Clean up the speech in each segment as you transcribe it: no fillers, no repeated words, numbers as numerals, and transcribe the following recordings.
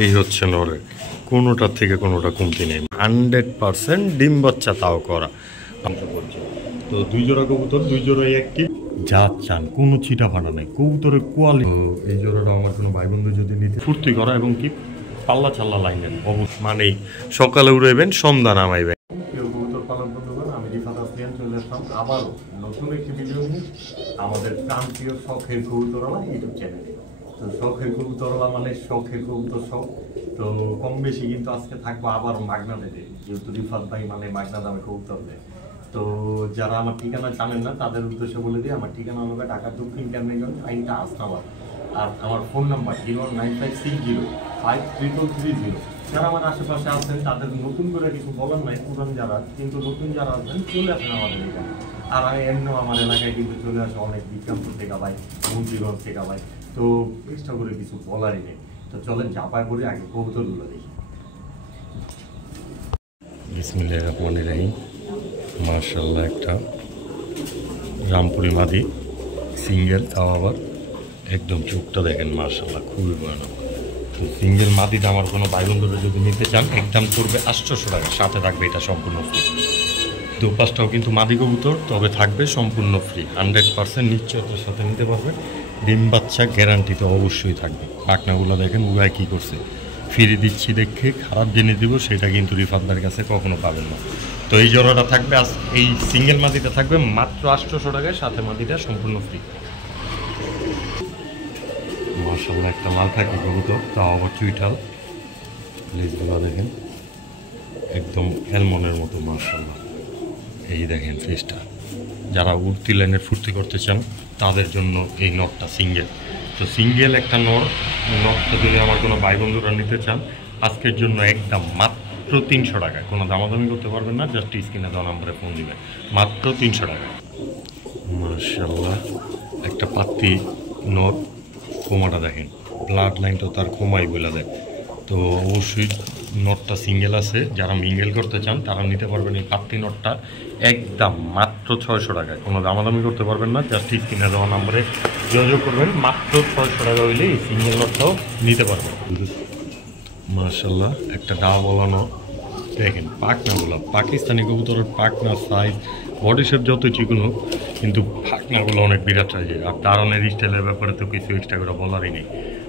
এই হচ্ছে নরের, কোনোটার থেকে কোনোটা কমতি নেই, 100% ডিম বাচ্চা তাও করা। তো 2 জোড়া কবুতর, 2 জোড়াই একটি যা চান, কোনো ছিটা ফাটা নেই, কবুতরের কোয়ালিটি। এই জোড়াটা আমার কোনো ভাই বন্ধু যদি নিতে ফুর্তি করা এবং কি পাল্লা চাল্লা লাইনেন অবশ্য মানেই সকালে উড়াইবেন সন্ধ্যা নামাইবেন। কেউ কবুতর পালন করতে আমি রিফাত আসলিয়ান চলে আসলাম আবারও নতুন একটি ভিডিও নিয়ে আমাদের প্রান্তীয় শখের কবুতরওয়ালা ইউটিউব চ্যানেলে। তো শখের কবুতরওয়ালা মানে শখের কবুতর শখ। তো কম বেশি কিন্তু আজকে থাকবো আবার মাগনা দেবে, যেহেতু রিফাত ভাই মানে মাগনা দামে কবুতর দেয়। তো যারা আমার ঠিকানা জানেন না তাদের উদ্দেশ্যে বলে দিই, আমার ঠিকানা হলো ঢাকা দক্ষিণ ক্যামেরাগঞ্জ, আইনটা আসনাবাদ। আর আমার ফোন নাম্বার 09560533330। যারা আমার আশেপাশে আছেন তাদের নতুন করে কিছু বলার নাই, পুরান যারা কিন্তু নতুন যারা আছেন চলে আসেন আমাদের এখানে। আর এমনিও আমার এলাকায় কিন্তু চলে আসে অনেক বিজ্ঞানপুর থেকে ভাই, মন্ত্রীগঞ্জ থেকে ভাই। তো চেষ্টা করে কিছু বলারই নেই। তো চলেন চাপায় করে আগে কবুতরগুলো দেখি। বিসমিল্লাহির রহমানির রহিম। মাশাআল্লাহ একটা রামপুরি মাদি সিঙ্গেল, তাও আবার একদম চোখটা দেখেন মাশাআল্লাহ খুবই ভয়ানক। তো সিঙ্গেল মাদিটা আমার কোনো ভাই বন্ধুরা যদি নিতে চান একদম পড়বে 800 টাকা, সাথে থাকবে এটা সম্পূর্ণ ফ্রি। দু পাঁচটাও কিন্তু মাদি কবুতর, তবে থাকবে সম্পূর্ণ ফ্রি, 100% নিশ্চয়তার সাথে নিতে পারবেন। ডিম বাচ্চা গ্যারান্টি তো অবশ্যই থাকবে। পাখনাগুলো দেখেন উগায় কী করছে, ফিরে দিচ্ছি দেখে খারাপ জেনে দিব সেটা কিন্তু রিফাতদার কাছে কখনো পাবেন না। তো এই জোড়াটা থাকবে, এই সিঙ্গেল মাদিটা থাকবে মাত্র 800 টাকায়, সাথে মাদিটা সম্পূর্ণ ফ্রি। মাশাআল্লাহ একটা লাল থাকি কবুতর, তাও আবার চুইঠাল, লেজগুলো দেখেন একদম অ্যালমন্ডের মতো মাশাআল্লাহ। এই দেখেন ফেসটা, যারা উড়তি লাইনের ফুর্তি করতে চান তাদের জন্য এই নটটা সিঙ্গেল। তো সিঙ্গেল একটা নটটা যদি আমার কোনো ভাই বন্ধুরা নিতে চান আজকের জন্য একদম মাত্র 300 টাকায়, কোনো দামাদামি করতে পারবেন না, জাস্ট স্ক্রিনে দেওয়া নাম্বারে ফোন দিবেন, মাত্র 300 টাকায়। মাশাআল্লাহ একটা পাত্তি নট, খোমাটা দেখেন, ব্লাড লাইনটা তার খোমাই বলে দেয়। তো অবশ্যই নটটা সিঙ্গেল আছে, যারা মিঙ্গেল করতে চান তারা নিতে পারবেন এই পাত্তি নটটা একদম মাত্র 600 টাকায়, কোনো দামাদামি করতে পারবেন না, জাস্ট স্ক্রিনে দেওয়া নাম্বারে যোগাযোগ করবেন, মাত্র 600 টাকা হইলে এই সিঙ্গেল নটটাও নিতে পারবেন। মাশাআল্লাহ একটা ডাও বলানো দেখেন, পাখনাগুলো পাকিস্তানি কবুতরের পাখনা সাইজ বডি শেপ যত চিকনো, কিন্তু পাখনাগুলো অনেক বিরাট সাইজের। আর দারণের স্টাইলের ব্যাপারে তো কিছু এক্সট্রা করে বলারই নেই।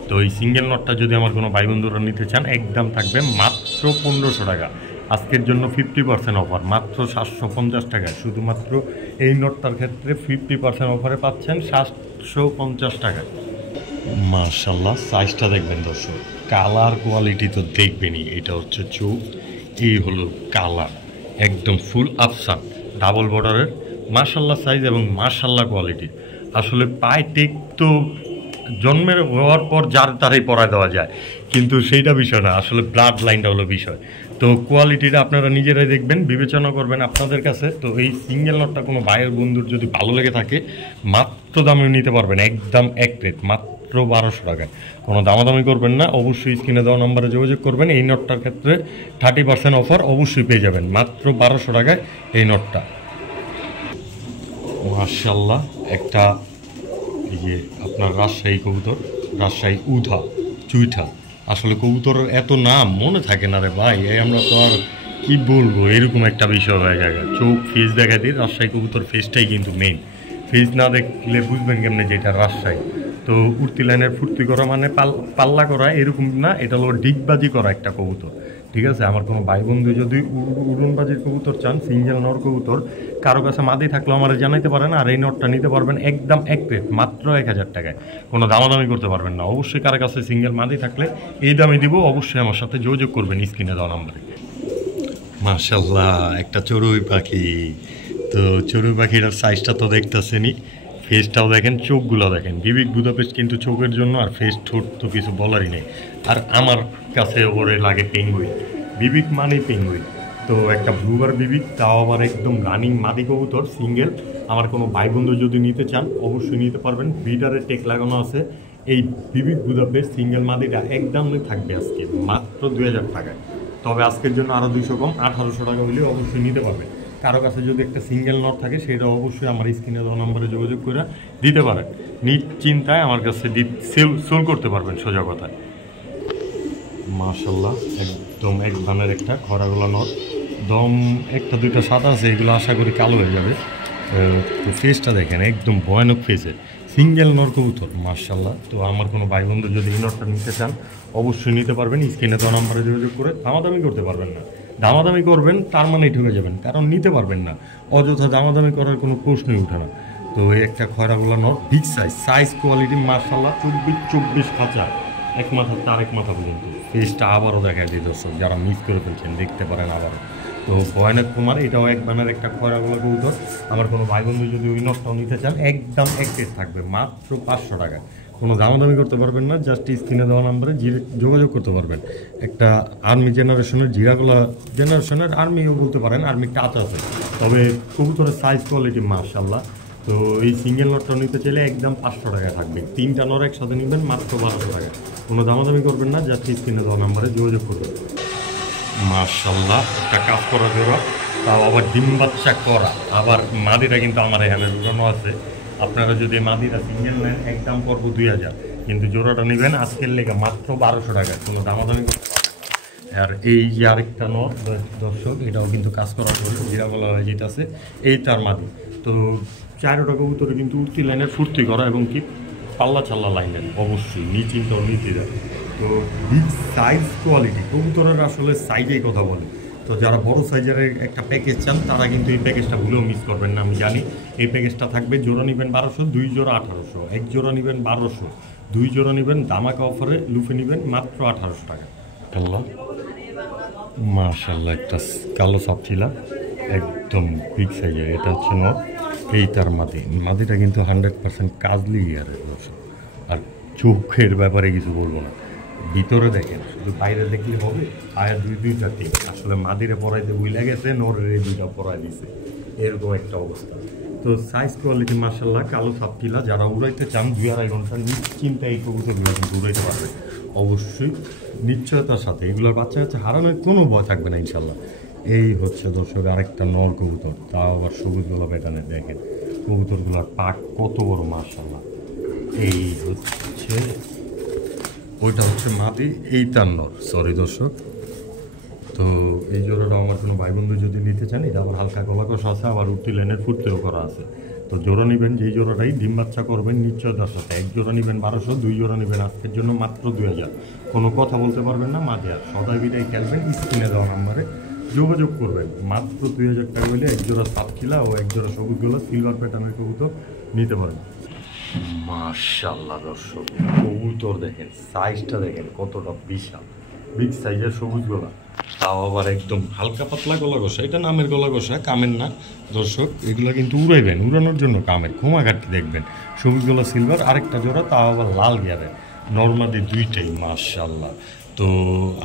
তো এই সিঙ্গেল নটটা যদি আমার কোনো ভাই বন্ধুরা নিতে চান একদম থাকবে মাত্র 1500 টাকা, আজকের জন্য 50% অফার, মাত্র 750 টাকায়। শুধুমাত্র এই নটটার ক্ষেত্রে 50% অফারে পাচ্ছেন 750 টাকায়। মাশাআল্লাহ সাইজটা দেখবেন দর্শক, কালার কোয়ালিটি তো দেখবেনই। এটা হচ্ছে চোখ, এই হলো কালার, একদম ফুল আফসান ডাবল বর্ডারের, মাশাআল্লাহ সাইজ এবং মাশাআল্লাহ কোয়ালিটি। আসলে পায়ে টেক তো জন্মের হওয়ার পর যার তারাই পরায় দেওয়া যায়, কিন্তু সেইটা বিষয় না, আসলে ব্লাড লাইনটা হলো বিষয়। তো কোয়ালিটিটা আপনারা নিজেরাই দেখবেন, বিবেচনা করবেন আপনাদের কাছে। তো এই সিঙ্গেল নটটা কোনো ভাইয়ের বন্ধুর যদি ভালো লেগে থাকে মাত্র দামে নিতে পারবেন, একদম এক রেট, মাত্র 1200 টাকায়, কোনো দামাদামি করবেন না। অবশ্যই স্ক্রিনে দেওয়া নম্বরে যোগাযোগ করবেন। এই নটটার ক্ষেত্রে 30% অফার অবশ্যই পেয়ে যাবেন, মাত্র 1200 টাকায় এই নটটা। মাশাআল্লাহ একটা এই যে আপনার রাজশাহী কবুতর, রাজশাহী উধা চুইঠা। আসলে কবুতরের এত নাম মনে থাকে না রে ভাই, আমরা তো আর কি বলবো, এরকম একটা বিষয় হয়ে যায়। চোখ ফেস দেখা দিই, রাজশাহী কবুতর ফেসটাই কিন্তু মেইন, ফেস না দেখলে বুঝবেন কেমনে যে এটা রাজশাহী। তো উড়তি লাইনের ফুর্তি করা মানে পাল্লা করা এরকম না, এটা হলো ডিগবাজি করা একটা কবুতর, ঠিক আছে। আমার কোনো ভাই বন্ধু যদি উড়নবাজির কবুতর চান, সিঙ্গেল নর কবুতর, কারো কাছে মাদি থাকলেও আমার জানাইতে পারেন। আর এই নটটা নিতে পারবেন একদম এক রেট, মাত্র 1000 টাকায়, কোনো দামাদামি করতে পারবেন না। অবশ্যই কারো কাছে সিঙ্গেল মাদি থাকলে এই দামে দিব, অবশ্যই আমার সাথে যোগাযোগ করবেন স্ক্রিনে দেওয়া নাম্বারে। মাশাআল্লাহ একটা চড়ুই পাখি। তো চড়ুই পাখিটার সাইজটা তো দেখতেছেনই, ফেসটাও দেখেন, চোখগুলো দেখেন, বিবিক বুদাপেস্ট কিন্তু চোখের জন্য, আর ফেস ঠোঁট তো কিছু বলারই নেই। আর আমার কাছে ওরে লাগে পেঙ্গুইন, বিবিক মানে পেঙ্গুইন। তো একটা ব্লুবার বিবিক, তাও আবার একদম রানিং মাদি কবুতর সিঙ্গেল। আমার কোনো ভাই বন্ধু যদি নিতে চান অবশ্যই নিতে পারবেন, ব্রিডারের টেক লাগানো আছে। এই বিবিক বুদাপেস্ট সিঙ্গেল মাদিটা একদম থাকবে আজকে মাত্র 2000 টাকায়, তবে আজকের জন্য আরও 200 কম, 1800 টাকা হলেও অবশ্যই নিতে পারবেন। কারো কাছে যদি একটা সিঙ্গেল নট থাকে সেটা অবশ্যই আমার স্ক্রিনে দেওয়া নম্বরে যোগাযোগ করে দিতে পারেন, নিশ্চিন্তায় আমার কাছে সেল করতে পারবেন, সোজা কথায়। মাশাল্লাহ একদম এক বানের একটা খরাগুলো নর দম একটা দুইটা সাদা আছে, এগুলো আশা করি কালো হয়ে যাবে। তো ফেসটা দেখেন একদম ভয়ানক ফেসে, সিঙ্গেল নর কবুতর মাশাল্লাহ। তো আমার কোনো ভাই বন্ধু যদি এই নরটা নিতে চান অবশ্যই নিতে পারবেন, স্ক্রিনে দেওয়া নাম্বারে যোগাযোগ করে। দামাদামি করতে পারবেন না, দামাদামি করবেন তার মানেই ঠকে যাবেন, কারণ নিতে পারবেন না, অযথা দামাদামি করার কোনো প্রশ্নই ওঠে না। তো এই একটা খয়রাগুলো নর বিগ সাইজ কোয়ালিটি মাশাল্লাহ, 24 খাঁচা, এক মাথা তার এক মাথা পর্যন্ত। ফেসটা আবারও দেখা যায় দর্শক, যারা মিস করে ফেলছেন দেখতে পারেন আবারও। তো ভয়ানক কুমার এটাও এক বানের একটা খয়রাগুলো কবুতর। আমার কোনো ভাই বন্ধু যদি ওই নটটাও নিতে চান একদম এক রেট থাকবে মাত্র 500 টাকা, কোনো দামাদামি করতে পারবেন না, জাস্ট স্ক্রিনে দেওয়া নাম্বারে যোগাযোগ করতে পারবেন। একটা আর্মি জেনারেশনের জিরাগুলা জেনারেশনের আর্মিও বলতে পারেন, আর্মি টাচ আছে, তবে কবুতরের সাইজ কোয়ালিটি মাশাল্লাহ। তো এই সিঙ্গেল নটটা নিতে চাইলে একদম 500 টাকায় থাকবে, 3টা নর একসাথে নেবেন মাত্র 1200 টাকা, কোনো দামাদামি করবেন না, জাস্ট স্ক্রিনে দেওয়া নাম্বারে যোগাযোগ করবেন। মাশাল্লাহ একটা কাজ করা জোড়া, তাও আবার ডিম বাচ্চা করা, আবার মাদিটা কিন্তু আমার এখানে ঢুকানো আছে। আপনারা যদি মাদিটা সিঙ্গেল নেন একদম পড়বো 2000, কিন্তু জোড়াটা নেবেন আজকের লেগে মাত্র 1200 টাকা, কোনো দামাদামি করতে পারবেন। আর এই যে আরেকটা নর দর্শক, এটাও কিন্তু কাজ করার পরে জিরা বলা হয়ে যেতেছে, এই তার মাদি। তো 4টা কবুতরে কিন্তু উঠতি লাইনের ফুর্তি করা এবং কি পাল্লা চাল্লা লাইনের অবশ্যই নিশ্চিন্ত নীতি দেয়। তো বিগ সাইজ কোয়ালিটি কবুতরের আসলে সাইজেই কথা বলে। তো যারা বড় সাইজের একটা প্যাকেজ চান তারা কিন্তু এই প্যাকেজটা ভুলেও মিস করবেন না, আমি জানি। এই প্যাকেজটা থাকবে, জোড়া নেবেন 1200, 2 জোড়া 1800, 1 জোড়া নেবেন 1200, 2 জোড়া নেবেন ধামাকা অফারে লুফে নেবেন মাত্র 1800 টাকা। আল্লাহ মাশাল্লাহ একটা কালো সাপচিলা একদম বিগ সাইজের, এটা হচ্ছে নর, এই তার মাদিটা কিন্তু 100% কাজলি ইয়ারের দর্শক। আর চোখের ব্যাপারে কিছু বলবো না, ভিতরে দেখেন, শুধু বাইরে দেখলে হবে। আয়া দুইটা টিম আসলে মাদিরে পরাইতে বুঝলে গেছে, নরের এই দুইটা পরাই দিছে, এরকম একটা অবস্থা। তো সাইজ কোয়ালিটি মাশাল্লাহ, কালো সাপটিলা যারা উড়াইতে চান 2-2.5 ঘন্টা নিশ্চিন্তে এই কবুতরগুলো কিন্তু উড়াইতে পারবে অবশ্যই নিশ্চয়তার সাথে। এগুলোর বাচ্চা কাচ্চা হারানোর কোনো ভয় থাকবে না ইনশাল্লাহ। এই হচ্ছে দর্শক আরেকটা নর কবুতর, তাও আবার সবুজ গোলা প্যাটার্নে, দেখেন কবুতরগুলোর পাক কত বড় মাশাল্লাহ। এই হচ্ছে ওইটা হচ্ছে মাদি, এই তার নর, সরি দর্শক। তো এই জোড়াটা আমার কোনো ভাই বন্ধু যদি নিতে চান, এটা আবার হালকা গলা কষা আছে, আবার উঠতি লাইনের ফুটতেও করা আছে। তো জোড়া নেবেন যেই জোড়াটাই ডিম বাচ্চা করবেন নিশ্চয়তার সাথে, 1 জোড়া নেবেন 1200, 2 জোড়া নেবেন আজকের জন্য মাত্র 2000, কোনো কথা বলতে পারবেন না, মাঝে আর সদাই বিদায় খেলবেন, স্ক্রিনে দেওয়া নাম্বারে যোগাযোগ করবেন। মাত্র 2000 টাকা হলে 1 জোড়া সাপখিলা ও 1 জোড়া সবুজ গোলা সিলভার প্যাটার্নের কবুতর নিতে পারেন। মাশাল্লাহ দর্শক কবুতর দেখেন, সাইজটা দেখেন কতটা বিশাল, বিগ সাইজের সবুজ গলা, তাও আবার একদম হালকা পাতলা গলা কষা, এটা নামের গলা কষা, কামের না দর্শক। এগুলো কিন্তু উড়াইবেন, উড়ানোর জন্য কামের, ঘুমাঘাটটি দেখবেন। সবুজ গলা সিলভার, আরেকটা জোড়া তাও আবার লাল গিয়ারে, নর্মালি দুইটাই মাশাল্লাহ। তো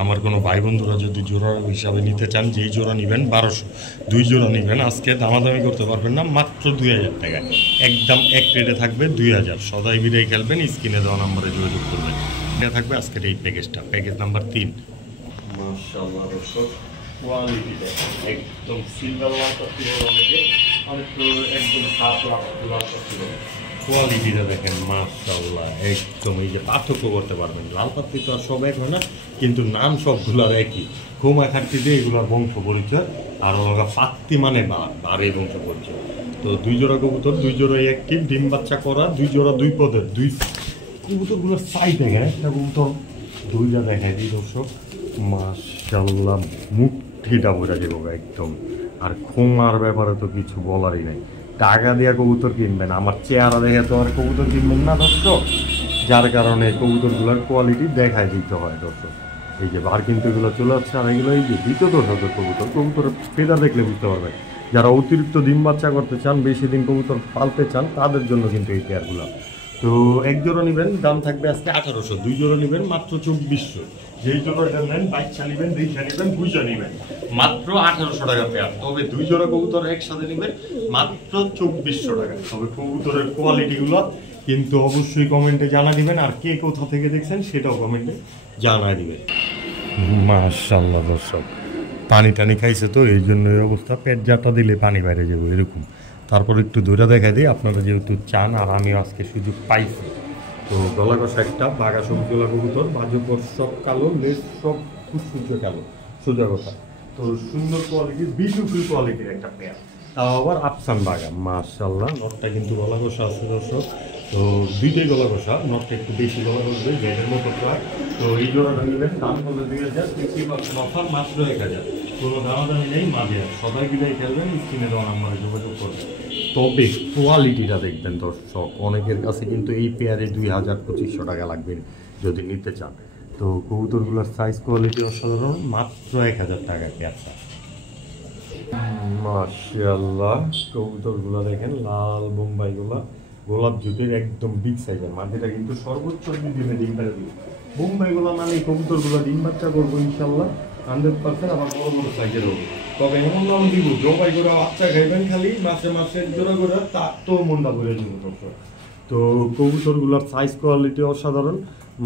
আমার কোনো ভাই বন্ধুরা যদি জোড়া হিসাবে নিতে চান, যেই জোড়া নেবেন 1200, 2 জোড়া নেবেন আজকে দামাদামি করতে পারবেন না, মাত্র 2000 টাকা, একদম এক রেটে থাকবে 2000। সদাই বিদায় খেলবেন, স্ক্রিনে দেওয়া নাম্বারে যোগাযোগ করবেন। এটা থাকবে আজকের এই প্যাকেজটা, প্যাকেজ নাম্বার 3। মাশাআল্লাহ দর্শক কোয়ালিটি দেখেন, একদম সিলভার লাল পাত্তি অনেকে, অনেক তো একদম সাপ লাল পাত্তি, কোয়ালিটিটা দেখেন মাশাআল্লাহ একদম। এই যে পার্থক্য করতে পারবেন, লাল পাত্তি তো আর সব এক হয় না, কিন্তু নাম সবগুলোর একই, ঘুমা খাটতিতে এগুলোর বংশ পরিচয়, আর ওরা পাত্তি মানে বার এই বংশ পরিচয়। তো 2 জোড়া কবুতর, 2 জোড়াই অ্যাক্টিভ, ডিম বাচ্চা করা, 2 জোড়া 2 পদের, 2 কবুতরগুলোর সাইজ দেখেন, একটা কবুতর 2টা দেখায় দিই দর্শক মাশাআল্লাহ, মুঠিটা বোঝা যাবো একদম। আর খোমার ব্যাপারে তো কিছু বলারই নাই, টাকা দিয়ে কবুতর কিনবেন, আমার চেহারা দেখে তো আর কবুতর কিনবেন না দর্শক, যার কারণে কবুতরগুলোর কোয়ালিটি দেখায় দিতে হয় দর্শক। এই যে বার কিন্তু এগুলো চলে আসছে, আর এগুলো এই যে দ্বিতীয় দর্শকের কবুতরের ফেদা দেখলে বুঝতে পারবেন। যারা অতিরিক্ত ডিম বাচ্চা করতে চান, বেশি দিন কবুতর পালতে চান, তাদের জন্য কিন্তু এই পেয়ারগুলো। তো 1 জোড়া নেবেন দাম থাকবে আজকে 1800, 2 জোড়া নেবেন মাত্র 2400, যেই জোড়াটা নেন বাচ্চা নেবেন, দুইটা নেবেন, বুঝা নেবেন মাত্র 1800 টাকা পেয়ার। তবে 2 জোড়া কবুতর একসাথে নেবেন মাত্র 2400 টাকা। তবে কবুতরের কোয়ালিটিগুলো কিন্তু অবশ্যই কমেন্টে জানা দিবেন, আর কে কোথা থেকে দেখছেন সেটাও কমেন্টে জানা দিবেন। মাশাআল্লাহ দর্শক পানি টানি খাইছে তো এই জন্য এই অবস্থা, পেট জাটা দিলে পানি বাইরে যাবে এরকম। তারপর একটু দূরে দেখা দিই, আপনারা যেহেতু চান আর আমি আজকে সুযোগ পাইছি, তো গলা কষা একটা বাঘা সবুজ গলা কবুতর, বাজুপর সব কালো, লেজ সব ফুটফুটে কালো, সোজা কথা। তো সুন্দর কোয়ালিটির, বিউটিফুল কোয়ালিটির একটা পেয়ার, তাও আবার আফসান বাঘা। মাশাআল্লাহ, নটটা কিন্তু গলা কষা আছে দর্শক। তো দুইটাই গলা কষা, নটটা একটু বেশি গলা কষবে, বেডের মতো প্রায়। তো এই জোড়াটা নেবেন, দাম করলে 2000, 50% অফার, মাত্র 1000। কোনো দামাদামি নেই, মাঝে সবাই বিদায় খেলবেন, স্ক্রিনে দেওয়া নাম্বারে যোগাযোগ করবেন। তবে কোয়ালিটিটা দেখবেন দর্শক, অনেকের কাছে কিন্তু এই পেয়ারে 2000-2500 টাকা লাগবে যদি নিতে চান। তো কবুতরগুলোর সাইজ কোয়ালিটি অসাধারণ, মাত্র 1000 টাকা পেয়ারটা। মাশাআল্লাহ, কবুতরগুলো দেখেন, লাল বোম্বাইগুলা, গোলাপ জুটির একদম বিগ সাইজের। মাটিটা কিন্তু সর্বোচ্চ দিনে ডিম পেড়ে দিবে। বোম্বাইগুলা মানে কবুতরগুলো ডিম বাচ্চা করবো ইনশাল্লাহ 100%, আবার বড় বড় সাইজের হবে। তবে এমন নাম দিব, জবাই করে বাচ্চা খাইবেন খালি মাসে মাসে জোড়া করে, তার তো মনটা ভরে দিব দর্শক। তো কবুতরগুলোর সাইজ কোয়ালিটি অসাধারণ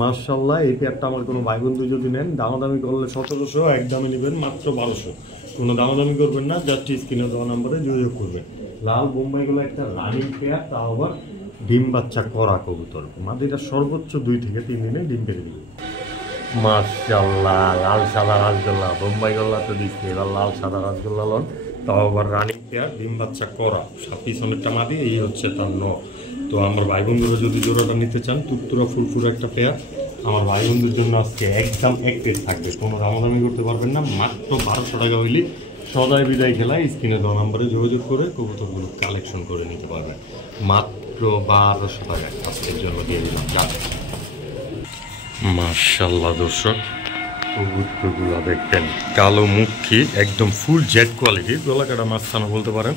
মাশাআল্লাহ। এই পেয়ারটা আমার কোনো ভাই বন্ধু যদি নেন, দামাদামি করলে 1700, একদমই নেবেন মাত্র 1200। কোনো দামাদামি করবেন না, জাস্ট স্ক্রিনে দেওয়া নাম্বারে যোগাযোগ করবেন। লাল বোম্বাইগুলো একটা রানিং পেয়ার, তাও আবার ডিম বাচ্চা করা কবুতর। মাদিটা সর্বোচ্চ 2 থেকে 3 দিনে ডিম পেড়ে দিবে। মাশাআল্লাহ, লাল সাদা রাসগোল্লা, বোম্বাই গোল্লা তো দিচ্ছে, এবার লাল সাদা রাসগোল্লা লন, তাও আবার রানিং পেয়ার, ডিম বাচ্চা করা, পিছনেরটা মাদি, এই হচ্ছে তার ন। তো আমার ভাই বন্ধুরা যদি জোড়াটা নিতে চান, তুত্তুরা ফুলফুর একটা পেয়ার, আমার ভাই বন্ধুর জন্য আজকে একদম এক পেজ থাকবে, কোনো দামাদামি করতে পারবেন না, মাত্র 1200 টাকা হইলে সদাই বিদায় খেলায় স্ক্রিনে দেওয়া নাম্বারে যোগাযোগ করে কবুতরগুলো কালেকশন করে নিতে পারবেন। মাত্র 1200 টাকা আজকের জন্য দিয়ে দিলাম। মাশাআল্লাহ দর্শক, কবুতরগুলো দেখতেন, কালো মুখী, একদম ফুল জেড কোয়ালিটির, গলাকাটা মাছখানা বলতে পারেন,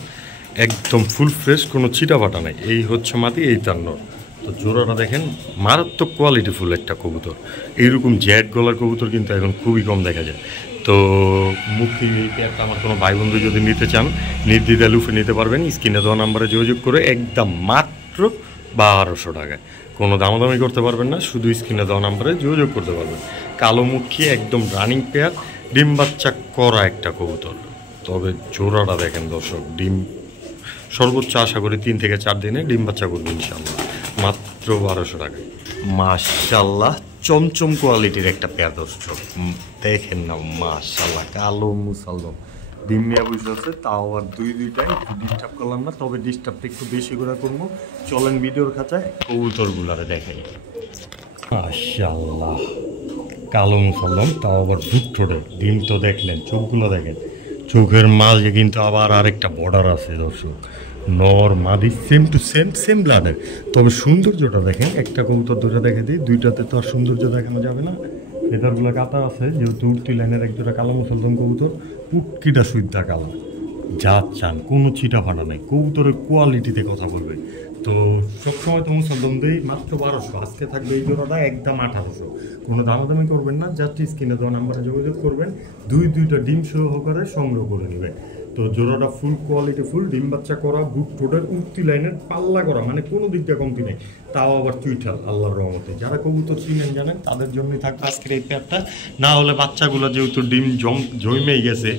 একদম ফুল ফ্রেশ, কোনো ছিটা ফাটা নাই। এই হচ্ছে মাটি, এই তার নর। তো জোড়াটা দেখেন, মারাত্মক কোয়ালিটি ফুল একটা কবুতর। এইরকম জেড গলার কবুতর কিন্তু এখন খুবই কম দেখা যায়। তো মুখী এই পেয়ারটা আমার কোনো ভাই বন্ধু যদি নিতে চান, নির্দ্বিধায় লুফে নিতে পারবেন, স্ক্রিনে দেওয়া নাম্বারে যোগাযোগ করে একদম মাত্র 1200 টাকায়। কোনো দামাদামি করতে পারবেন না, শুধু স্ক্রিনে দেওয়া নাম্বারে যোগাযোগ করতে পারবেন। কালো মুখী, একদম রানিং পেয়ার, ডিম বাচ্চা করা একটা কবুতর। তবে জোড়াটা দেখেন দর্শক, ডিম সর্বোচ্চ আশা করি 3 থেকে 4 দিনে ডিম বাচ্চা করবে ইনশাল্লাহ, মাত্র 1200 টাকায়। মাশাআল্লাহ, চমচম কোয়ালিটির একটা পেয়ার দর্শক, দেখেন না মাশাআল্লাহ, কালো মুসালদম, ডিম নিয়ে বসে আছে, তাও আবার দুইটাই। একটু ডিস্টার্ব করলাম না, তবে ডিস্টার্বটা একটু বেশি করে করবো। চলেন ভিডিওর খাঁচায় কবুতরগুলারে দেখাই। মাশাআল্লাহ, কালো মুসালদম, তাও আবার ঠোঁটে, ডিম তো দেখলেন, চোখগুলো দেখেন, চোখের মাঝে কিন্তু আবার আরেকটা বর্ডার আছে দর্শক। নর মাদি সেম টু সেম ব্লাডের। তবে সৌন্দর্যটা দেখেন, একটা কবুতর দুটো দেখে দিই, দুইটাতে তো আর সৌন্দর্য দেখানো যাবে না। ফেদারগুলো কাটা আছে, যেহেতু উঠতি লাইনের একজোড়া কালো মুসলদম কবুতর, পুটকিটা সুইদা কালো, যা চান, কোনো ছিটা ফাটা নেই। কবুতরের কোয়ালিটিতে কথা বলবে। তো সবসময় তো মুসলদম দেই মাত্র 1200, আজকে থাকবে এই জোড়াটা একদম 1800। কোনো দামাদামি করবেন না, জাস্ট স্ক্রিনে দেওয়া নাম্বারে যোগাযোগ করবেন, দুইটা ডিম সহকারে সংগ্রহ করে নেবেন। তো জোড়াটা ফুল কোয়ালিটি ফুল, ডিম বাচ্চা করা, বুট ঠোঁটের উঠতি লাইনের, পাল্লা করা, মানে কোনো দিক দিয়ে কমতি নেই, তাও আবার চুইঠাল আল্লাহর রহমতে। যারা কবুতর চিনেন জানেন, তাদের জন্যই থাকবে আজকের এই পেয়ারটা। না হলে বাচ্চাগুলো যেহেতু ডিম জমেই গেছে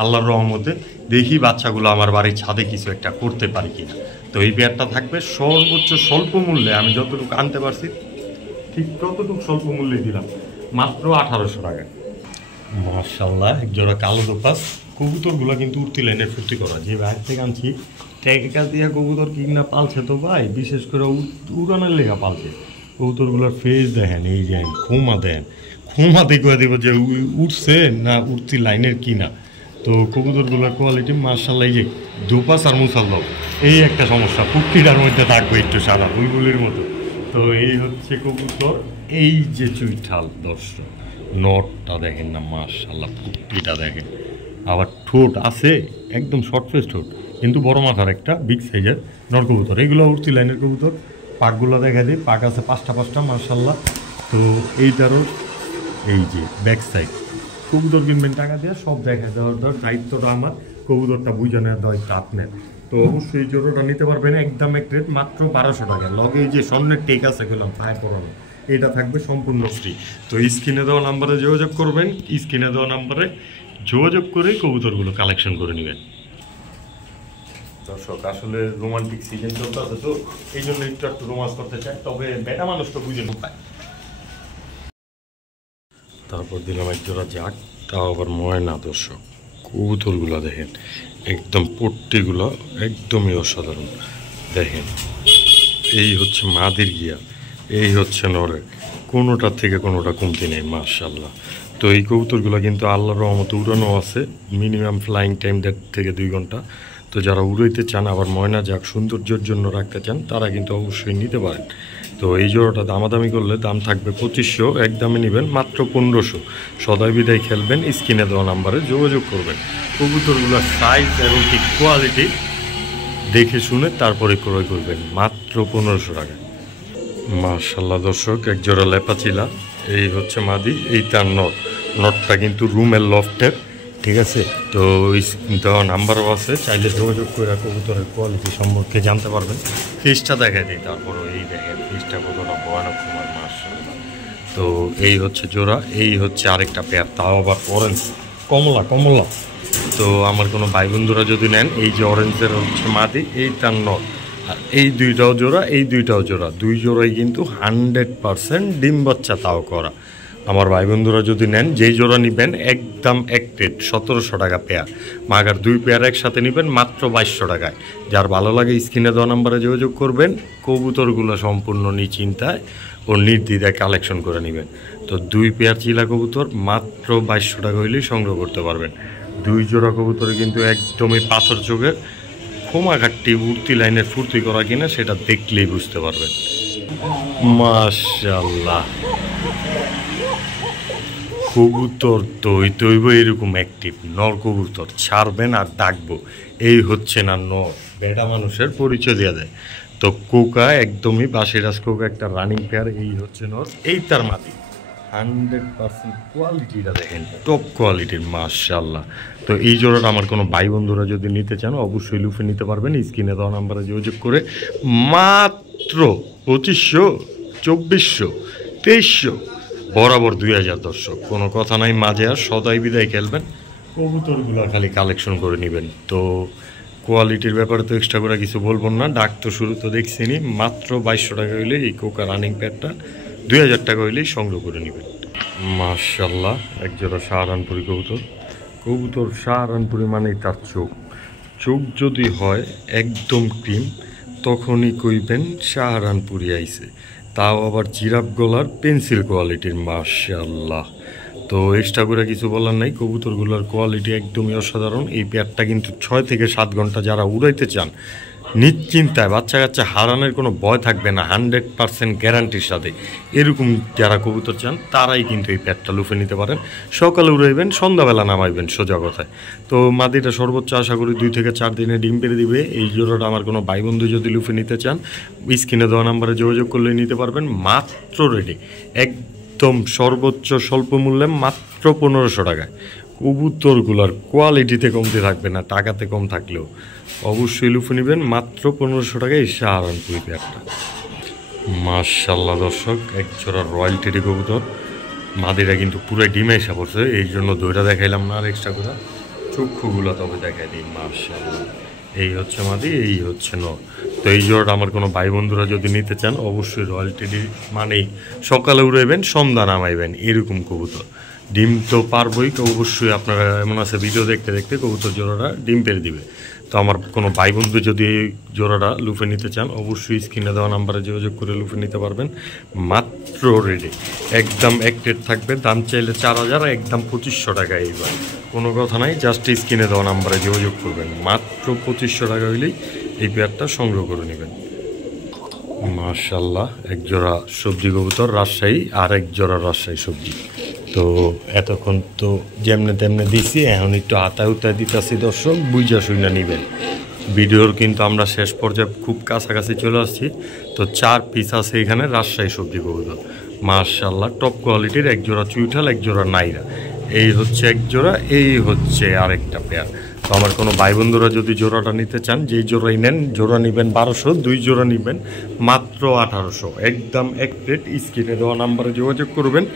আল্লাহর রহমতে, দেখি বাচ্চাগুলো আমার বাড়ির ছাদে কিছু একটা করতে পারি কিনা। তো এই পেয়ারটা থাকবে সর্বোচ্চ স্বল্প মূল্যে, আমি যতটুকু আনতে পারছি ঠিক ততটুকু স্বল্প মূল্যে দিলাম, মাত্র 1800 টাকা। মাশাআল্লাহ, একজোড়া কালো দোপাস, কবুতরগুলো কিন্তু উঠতি লাইনের ফুর্তি করা, যে বাইরে থেকে আনছি ট্যাকা দিয়ে কবুতর কিনা পালছে তো ভাই, বিশেষ করে উড়ানের লেখা পালছে। কবুতরগুলোর ফেস দেখেন, এই যে খোমা দেন, খোমা দেখে দেবো যে উঠছে না উঠতি লাইনের কিনা। তো কবুতরগুলোর কোয়ালিটি মাশাআল্লাহ, এই যে দোপাস আর মুসাল্লাহ, এই একটা সমস্যা, পুটকিটার মধ্যে থাকবে একটু সাদা বুলবুলির মতো। তো এই হচ্ছে কবুতর, এই যে চুইঠাল দর্শক, নটটা দেখেন না মাশাআল্লাহ, পুটকিটা দেখেন, আবার ঠোঁট আছে একদম শর্ট ফেস ঠোঁট, কিন্তু বড় মাথার একটা বিগ সাইজের নর কবুতর। এগুলো উঠতি লাইনের কবুতর। পাকগুলো দেখা দিই, পাক আছে 5টা মাশাআল্লাহ। তো এইটারও এই যে ব্যাক সাইড, কবুতর কিনবেন টাকা দিয়ে, সব দেখা দেওয়ার দায়িত্বটা আমার, কবুতরটা বুঝে নেওয়ার দায়িত্ব আপনার। তো অবশ্যই জোড়াটা নিতে পারবেন একদম এক রেট, মাত্র 1200 টাকা। লগে এই যে স্বর্ণের টেক আছে গেলাম পায়ে পড়ানো, এটা থাকবে সম্পূর্ণ ফ্রি। তো স্ক্রিনে দেওয়া নাম্বারে যোগাযোগ করবেন, স্ক্রিনে দেওয়া নাম্বারে যোগাযোগ করে কবুতরগুলো কালেকশন করে নেবেন। দর্শক আসলে রোমান্টিক সিজন চলতেছে, তো এই জন্য একটু রোমান্স করতে চাই, তবে বেটা মানুষ তো বুঝে পায়। তারপর দিলাম এক জোড়া জাক, তাও আবার ময়না। দর্শক কবুতরগুলো দেখেন, একদম পট্টিগুলো একদমই অসাধারণ। দেখেন এই হচ্ছে মাদির গিয়া, এই হচ্ছে নরের, কোনোটার থেকে কোনোটা কমতি নেই মাশাআল্লাহ। তো এই কবুতরগুলো কিন্তু আল্লাহর রহমতে উড়ানো আছে, মিনিমাম ফ্লাইং টাইম 1.5 থেকে 2 ঘন্টা। তো যারা উড়াইতে চান আবার ময়না যাক সৌন্দর্যের জন্য রাখতে চান, তারা কিন্তু অবশ্যই নিতে পারেন। তো এই জোড়াটা দামাদামি করলে দাম থাকবে 2500, একদমে নেবেন মাত্র 1500। সদাই বিদায় খেলবেন, স্ক্রিনে দেওয়া নাম্বারে যোগাযোগ করবেন। কবুতরগুলোর সাইজ এবং কি কোয়ালিটি দেখে শুনে তারপরে ক্রয় করবেন মাত্র 1500 টাকায়। মাশাআল্লাহ দর্শক, এক জোড়া লেপাচিলা, এই হচ্ছে মাদি, এই তার নট। নটটা কিন্তু রুমের লফটের, ঠিক আছে। তো দেওয়া নাম্বারও আছে, চাইলে যোগাযোগ করে কবুতরের কোয়ালিটি সম্পর্কে জানতে পারবেন। ফিসটা দেখাই দিই, তারপর এই দেখেন ফিসটা কতটা ভয়ানক কুমার মাশাআল্লাহ। তো এই হচ্ছে জোড়া, এই হচ্ছে আরেকটা পেয়ার, তাও আবার অরেঞ্জ কমলা কমলা। তো আমার কোনো ভাই বন্ধুরা যদি নেন, এই যে অরেঞ্জের হচ্ছে মাদি, এই তার নট, আর এই দুইটাও জোড়া, এই দুইটাও জোড়া, দুই জোড়াই কিন্তু 100% ডিম বাচ্চা তাও করা। আমার ভাই বন্ধুরা যদি নেন, যেই জোড়া নেবেন একদম এক প্লেট 1700 টাকা পেয়ার, মাগার 2 পেয়ার একসাথে নেবেন মাত্র 2200 টাকায়। যার ভালো লাগে স্ক্রিনে দেওয়া নাম্বারে যোগাযোগ করবেন, কবুতরগুলো সম্পূর্ণ নিশ্চিন্তায় ও নির্দ্বিধায় কালেকশন করে নেবেন। তো 2 পেয়ার চিলা কবুতর মাত্র 2200 টাকা হইলেই সংগ্রহ করতে পারবেন। 2 জোড়া কবুতরে কিন্তু একদমই পাথর চোখের, খোমাঘাটটি উড়তি লাইনের ফুর্তি করা কিনা সেটা দেখলেই বুঝতে পারবেন। মাশাআল্লাহ, কবুতর তৈব এরকম অ্যাক্টিভ নর কবুতর ছাড়বেন আর ডাকবো, এই হচ্ছে না নর, বেটা মানুষের পরিচয় দেওয়া যায়। তো কোকা একদমই বাসিরাজ কোকা একটা রানিং পেয়ার, এই হচ্ছে নর, এই তার মাটি 100% কোয়ালিটিটা দেখেন, টপ কোয়ালিটির মাশাআল্লাহ। তো এই জোড়াটা আমার কোনো ভাই বন্ধুরা যদি নিতে চান অবশ্যই লুফে নিতে পারবেন, স্ক্রিনে দেওয়া নাম্বারে যোগাযোগ করে মাত্র 2500, 2400, 2300, বরাবর 2000। দর্শক কোনো কথা নাই, মাঝে আর সদাই বিদায় খেলবেন, কবুতরগুলো খালি কালেকশন করে নেবেন। তো কোয়ালিটির ব্যাপারে তো এক্সট্রা করে কিছু বলবো না, ডাক তো শুরু তো দেখছেনি, মাত্র 2200 টাকা হইলে এই কোকা রানিং প্যাডটা 2000 টাকা হইলেই সংগ্রহ করে নেবেন। মাশাআল্লাহ, একজোড়া শাহরানপুরি কবুতর। কবুতর শাহরানপুরি মানেই তার চোখ, চোখ যদি হয় একদম ক্রিম, তখনই কইবেন শাহরানপুরি আইছে, তাও আবার জিরাফ গলার পেন্সিল কোয়ালিটির মাশাআল্লাহ। তো এক্সট্রা করে কিছু বলার নাই, কবুতরগুলোর কোয়ালিটি একদমই অসাধারণ। এই পেয়ারটা কিন্তু 6 থেকে 7 ঘন্টা যারা উড়াইতে চান নিশ্চিন্তায়, বাচ্চা কাচ্চা হারানোর কোনো ভয় থাকবে না, 100% গ্যারান্টির সাথে, এরকম যারা কবুতর চান তারাই কিন্তু এই পেয়ারটা লুফে নিতে পারেন। সকালে উড়াইবেন, সন্ধ্যাবেলা নামাইবেন সোজা কথায়। তো মাদিটা সর্বোচ্চ আশা করি 2 থেকে 4 দিনে ডিম পেড়ে দিবে। এই জোড়াটা আমার কোনো ভাই বন্ধু যদি লুফে নিতে চান, স্ক্রিনে দেওয়া নাম্বারে যোগাযোগ করলে নিতে পারবেন মাত্র রেডি, একদম সর্বোচ্চ স্বল্প মূল্যে মাত্র 1500 টাকায়। কবুতরগুলোর কোয়ালিটিতে কমতে থাকবে না, টাকাতে কম থাকলেও অবশ্যই লুফে নেবেন মাত্র 1500 টাকায় এই শাহরানপুরি পেয়ারটা। মাশাআল্লাহ দর্শক, এক জোড়া রয়্যাল টেডি কবুতর, মাদিরা কিন্তু পুরো ডিমে এসে পড়ছে, এই জন্য দইটা দেখাইলাম না আর এক্সট্রা করে, চক্ষুগুলো তবে দেখাই দিই। মাশাআল্লাহ, এই হচ্ছে মাদি, এই হচ্ছে নর। তো এই জোড়াটা আমার কোনো ভাই বন্ধুরা যদি নিতে চান অবশ্যই রয়্যাল টেডি মানেই সকালে উড়াইবেন সন্ধ্যা নামাইবেন এরকম কবুতর। ডিম তো পারবই, তো অবশ্যই আপনারা এমন আছে ভিডিও দেখতে দেখতে কবুতর জোড়াটা ডিম পেড়ে দিবে। তো আমার কোনো ভাই বন্ধু যদি এই জোড়াটা লুফে নিতে চান অবশ্যই স্ক্রিনে দেওয়া নাম্বারে যোগাযোগ করে লুফে নিতে পারবেন মাত্র রেডি, একদম এক রেট থাকবে। দাম চাইলে 4000, একদম 2500 টাকা। এইবার কোনো কথা নাই, জাস্ট স্ক্রিনে দেওয়া নাম্বারে যোগাযোগ করবেন, মাত্র 2500 টাকা হইলেই এই পেয়ারটা সংগ্রহ করে নেবেন। মাশাআল্লাহ, এক জোড়া সবজি কবুতর রাজশাহী, আর এক জোড়া রাজশাহী সবজি। তো এতক্ষণ তো যেমনে তেমনে দিছি, এখন একটু হাতায় উতায় দিতেছি দর্শক, বুঝা শুইনা নিবেন। ভিডিওর কিন্তু আমরা শেষ পর্যায়ে খুব কাছাকাছি চলে আসছি। তো 4 পিস আছে এখানে রাজশাহী সবজি কবুতর, মাশাআল্লাহ টপ কোয়ালিটির। এক জোড়া চুইঠাল, এক জোড়া নাইরা, এই হচ্ছে এক জোড়া, এই হচ্ছে আরেকটা পেয়ার। তো আমার কোনো ভাই বন্ধুরা যদি জোড়াটা নিতে চান, যেই জোড়াই নেন, জোড়া নেবেন 1200, 2 জোড়া নেবেন মাত্র 1800, একদম এক প্লেট। স্ক্রিনে দেওয়া নাম্বারে যোগাযোগ করবেন,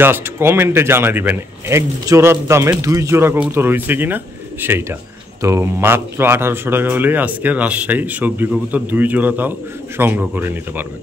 জাস্ট কমেন্টে জানা দিবেন এক জোড়ার দামে 2 জোড়া কবুতর হয়েছে কিনা সেইটা। তো মাত্র 1800 টাকা হলেই আজকে রাজশাহী সবজি কবুতর 2 জোড়া তাও সংগ্রহ করে নিতে পারবেন।